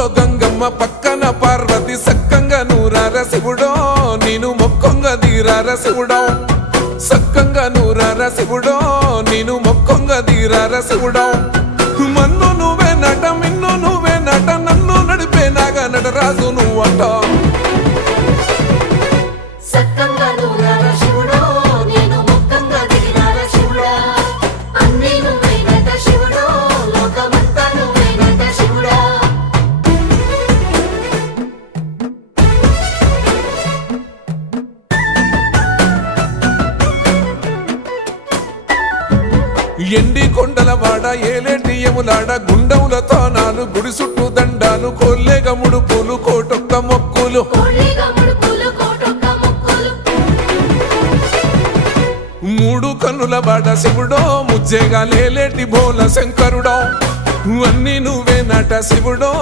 ఊర్లో గంగమ్మ పక్కన పార్వతి సక్కంగా నూరార శివుడో నేను మొక్కంగా దీరార శివుడో సక్కంగా నూరార శివుడో నేను మొక్కంగా దీరార శివుడో మన్ను నువ్వే నట మిన్ను నువ్వే నట నన్ను నడిపే నాగా నటరాజు నువ్వంట ఎండి కొండల వాడ ఏలేటి యములాడ గుండములతో నాలు గుడి చుట్టూ దండాలు కొల్లేగ ముడుపులు కోటొక్క మొక్కులు మూడు కన్నుల వాడ శివుడో ముజ్జేగా లేలేటి బోల శంకరుడో అన్నీ నువ్వే నట శివుడో